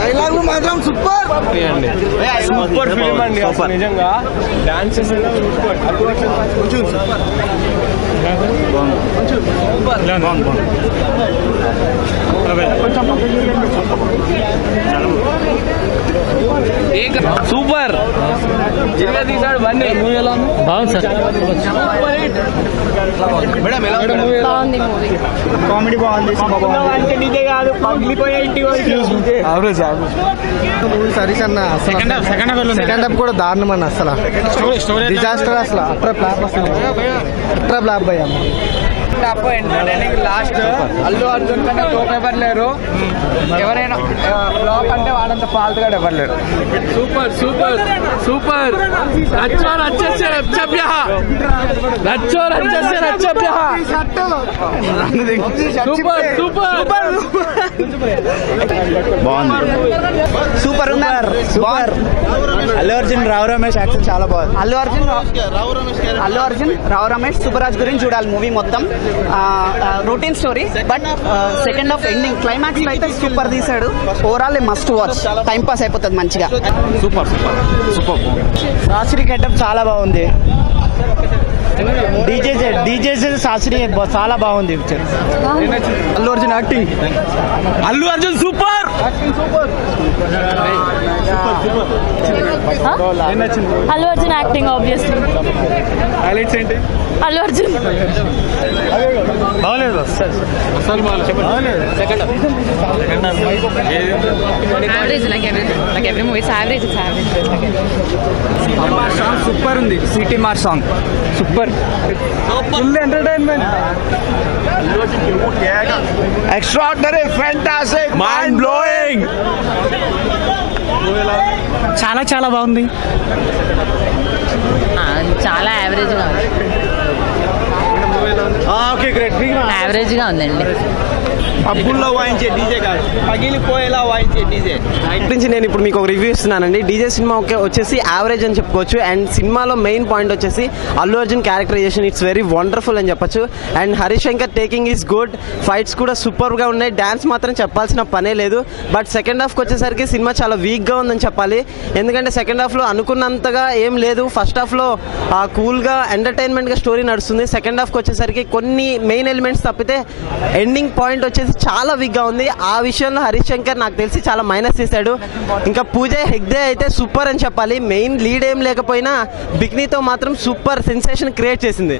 డైలాగులు మాత్రం super super film అండి. నిజంగా డాన్సెస్ సూపర్ తీసాడు బండి. బాగుంది సార్, కామెడీ బాగుంది. సరీష్ అన్న సెకండ్ హాఫ్ కూడా దారుణం అన్న. అసలు డిజాస్టర్. అసలు అట్రా బ్లాక్ భయ్యా. లాస్ట్ అల్లు అర్జున్ కన్నా టోప్ ఎవరు లేరు. ఎవరైనా బ్లాక్ అంటే వాళ్ళంత ఫాల్తుగా ఎవరు లేరు. Super super super. Super super బాగుంది. సూపర్ ఉన్నారు. సూపర్. అల్లు అర్జున్ రావు రమేష్ యాక్షన్ చాలా బాగుంది. అల్లు అర్జున్ రావు రమేష్ సుబ్బరాజ్ గురించి చూడాలి మూవీ మొత్తం. Routine story but second half ending climax లో అయితే సూపర్ తీసాడు. Overall must watch. Time pass అయిపోతుంది మంచిగా. Super super super. Shastri getup చాలా బాగుంది. డీజే శాస్త్రి చాలా బాగుంది. Allu Arjun acting. Allu Arjun super. Allu Arjun acting obviously. Highlights ఏంటి? అల్లు అర్జున్ బాగలేదు అసలు average like every movie average. Song super ఉంది. Seeti Maar song super. Full entertainment. Extraordinary, fantastic, mind blowing. చాలా చాలా బాగుంది. చాలా యావరేజ్గా ఉంది. యావరేజ్గా ఉందండి. పబ్బుల్లో వాయించే డీజే కాదు, పగిలిపోయేలా వాయించే డీజే. నుంచి నేను ఇప్పుడు మీకు ఒక రివ్యూ ఇస్తున్నానండి. డీజే సినిమా వచ్చేసి యావరేజ్ అని చెప్పుకోవచ్చు. అండ్ సినిమాలో మెయిన్ పాయింట్ వచ్చేసి Allu Arjun characterization it's very wonderful అని చెప్పొచ్చు. And Harish Shankar taking is good. Fights కూడా సూపర్గా ఉన్నాయి. డ్యాన్స్ మాత్రం చెప్పాల్సిన పనే లేదు. బట్ సెకండ్ హాఫ్కి వచ్చేసరికి సినిమా చాలా వీక్గా ఉందని చెప్పాలి. ఎందుకంటే సెకండ్ హాఫ్లో అనుకున్నంతగా ఏం లేదు. ఫస్ట్ హాఫ్లో కూల్గా ఎంటర్టైన్మెంట్గా స్టోరీ నడుస్తుంది. సెకండ్ హాఫ్కి వచ్చేసరికి కొన్ని మెయిన్ ఎలిమెంట్స్ తప్పితే ఎండింగ్ పాయింట్ వచ్చేసి చాలా వీక్గా ఉంది. ఆ విషయంలో హరీష్ శంకర్ నాకు తెలిసి చాలా మైనస్ చేశాడు. ఇంకా పూజ హెగ్డే అయితే సూపర్ అని చెప్పాలి. మెయిన్ లీడ్ ఏం లేకపోయినా బిక్నీతో మాత్రం సూపర్ సెన్సేషన్ క్రియేట్ చేసింది.